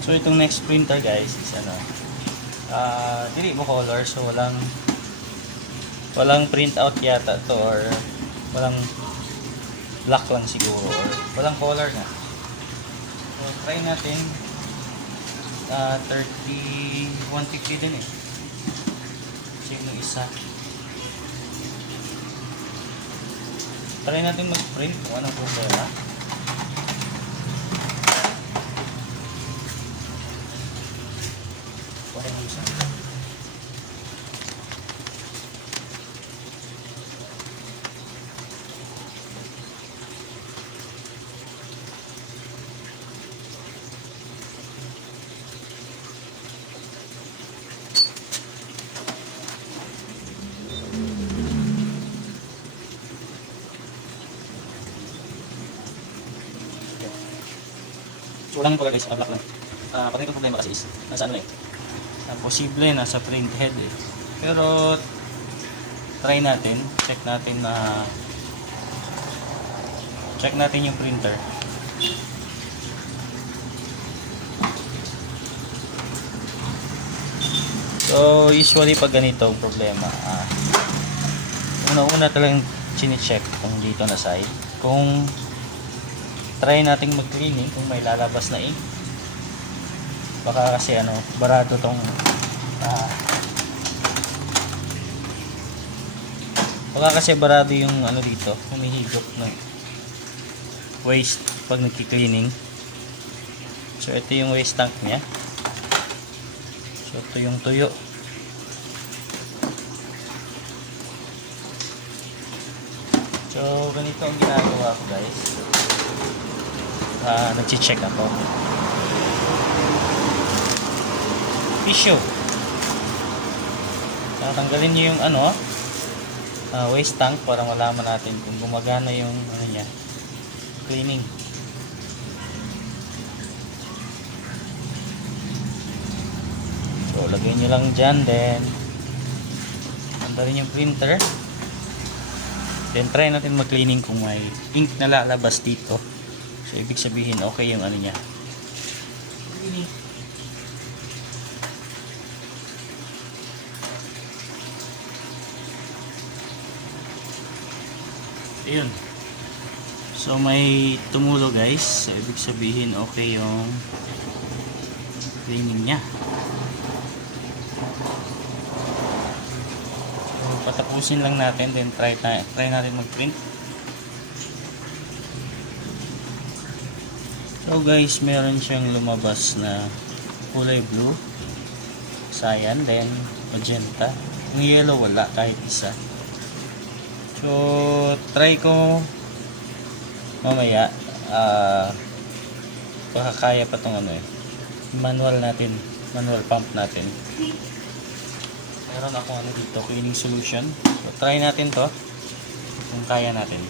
So itong next printer guys is ano, dili mo color, so walang print out yata to, or walang black lang siguro, or walang color na. So try natin. 150 din eh. Same yung isa. Try natin mag-print kung anong problema. Parang isa. So lang pala guys, black lang. Pati itong problema kasi is, nasa ano na eh. Posible nasa print head eh. Pero, try natin. Check natin yung printer. So, usually pag ganito ang problema, una-una talagang chine-check kung dito na side. Kung try nating mag-cleaning kung may lalabas na ink. Baka kasi ano, barado tong baka kasi barado yung ano dito, humihigop ng waste pag nagki-cleaning. So ito yung waste tank niya. So ito yung tuyo. So ganito ang ginagawa ko guys. Nag-check ako. Tissue. Tatanggalin niyo yung ano, waste tank para malaman natin kung gumagana yung ano niya, cleaning. So lagay niyo lang dyan, then tanggalin yung printer. Then try natin mag-cleaning kung may ink na lalabas dito. So, ibig sabihin, okay yung ano niya. Ayun. So, may tumulo guys. So, ibig sabihin, okay yung cleaning niya. So, patapusin lang natin. Then, try natin mag-print. So guys, meron siyang lumabas na kulay blue, cyan, then magenta. Yung yellow wala kahit isa. So try ko mamaya, baka kaya pa tong ano eh, manual pump natin. Meron ako ano dito, cleaning solution. So try natin to kung kaya natin.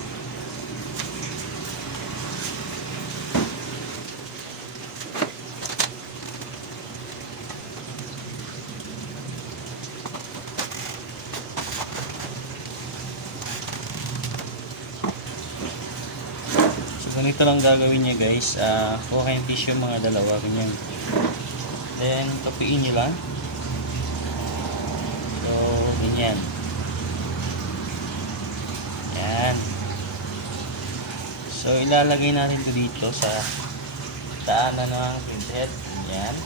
Ganito lang gagawin niya guys. Kuha kayong tissue mga dalawa, ganyan. Then tapiin niyo lang. So ganyan. Yan. So ilalagay natin ito dito sa daanan ng printhead. Ganyan.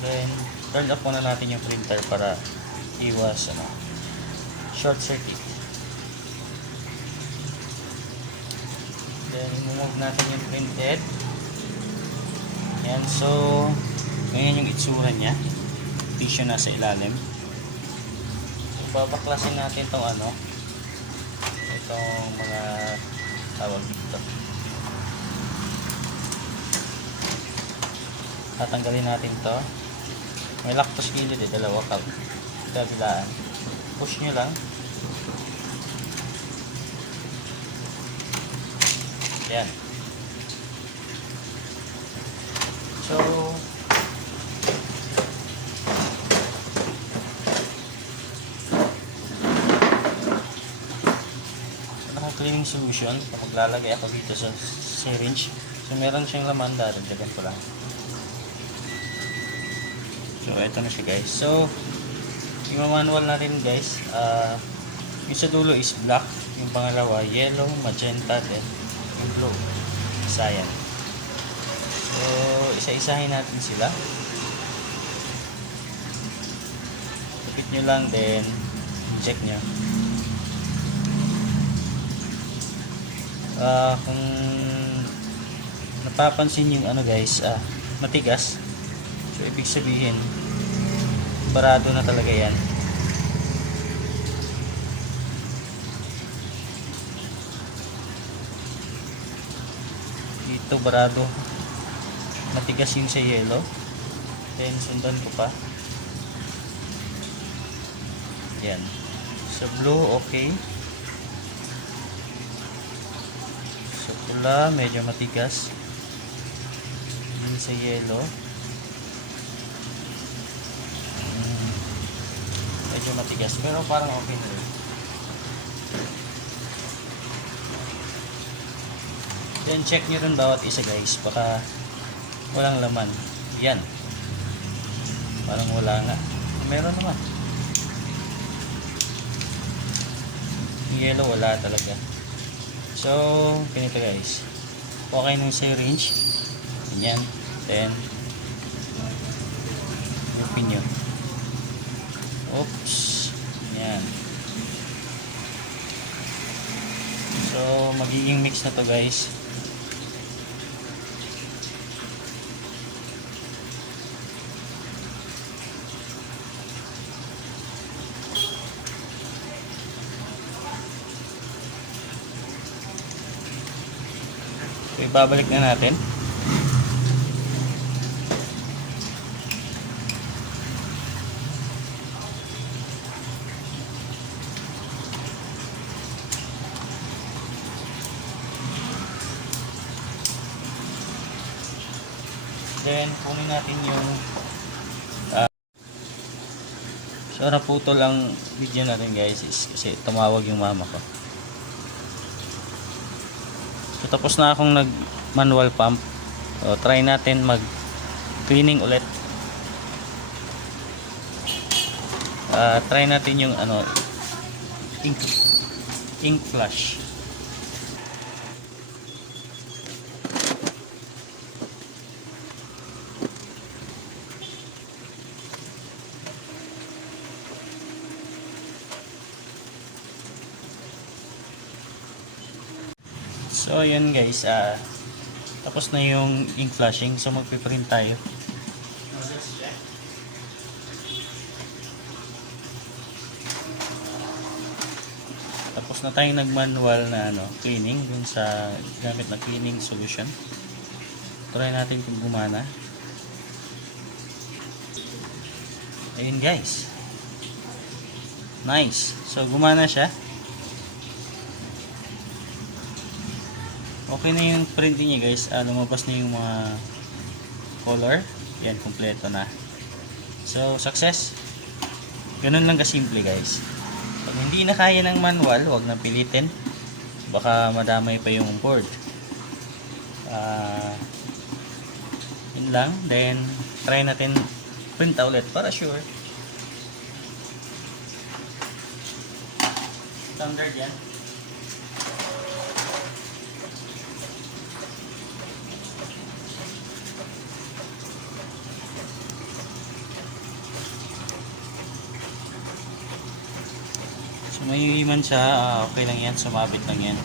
Then turn off muna natin yung printer para iwas short circuit. Then, i-move natin yung printhead. Yan, so, ganyan yung itsura niya. Tissue nasa ilalim. So, babaklasin natin itong itong mga tawag dito. Tatanggalin natin to. May lactose gilid dalawa kabilaan. Push nyo lang. Yan. So, cleaning solution. Maglalagay ako dito sa syringe. So meron siyang laman, dadagdagan ko lang. So ito na siya guys. So yung manual na rin guys, yung sa dulo is black, yung pangalawa yellow, magenta, then yung blue, cyan. So isa-isahin natin sila. Kapit nyo lang, then check nyo. Kung napapansin yung ano guys, matigas, so ibig sabihin barado na talaga yan. Dito barado, matigas yung sa yellow, then sundan ko pa yan sa blue. Okay, sa pula medyo matigas yung sa yellow. Medyo matigas pero parang okay na rin. Then check nyo rin bawat isa guys, baka walang laman. Yan, parang wala nga, meron naman. Yung yellow wala talaga. So ganito guys, okay nung syringe ganyan, then yung pinion. Oops, yan. So magiging mix na to guys. So ibabalik na natin. Then kunin natin yung so naputol ang video natin guys is kasi tumawag yung mama ko. So tapos na akong nag manual pump. So try natin mag cleaning ulit. Try natin yung ano, ink flush. So yun guys, tapos na yung ink flushing, so magpiprint tayo. Tapos na tayong nag-manual na ano, cleaning dun sa gamit na cleaning solution. Try natin kung gumana. Ayun guys, nice. So gumana siya. Okay na yung printing niya guys, lumabas na yung mga color. Yan, kompleto na. So success. Ganun lang kasimple guys. Pag hindi na kaya ng manual, huwag na pilitin, baka madamay pa yung board. Yun lang. Then try natin print ulit para sure. Standard yan. So may iman siya, okay lang yan, sumabit lang yan.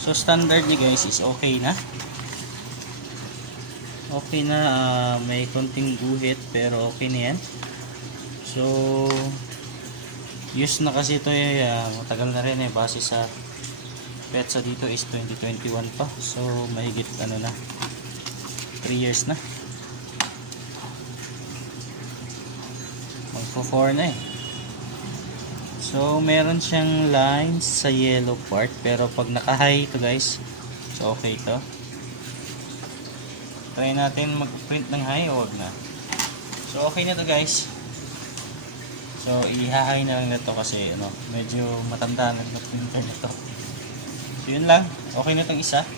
So standard niya guys is okay na. Okay na, may konting guhit pero okay na yan. So use na kasi ito matagal na rin base sa petsa dito is 2021 pa. So mahigit ano na, 3 years na. Magpo 4 na So meron siyang lines sa yellow part, pero pag naka-high ito guys, so okay ito. Try natin mag-print ng high o wag na. So okay na to guys. So i-high na lang na to kasi ano, medyo matanda na yung printer na to. So yun lang, okay na tong isa.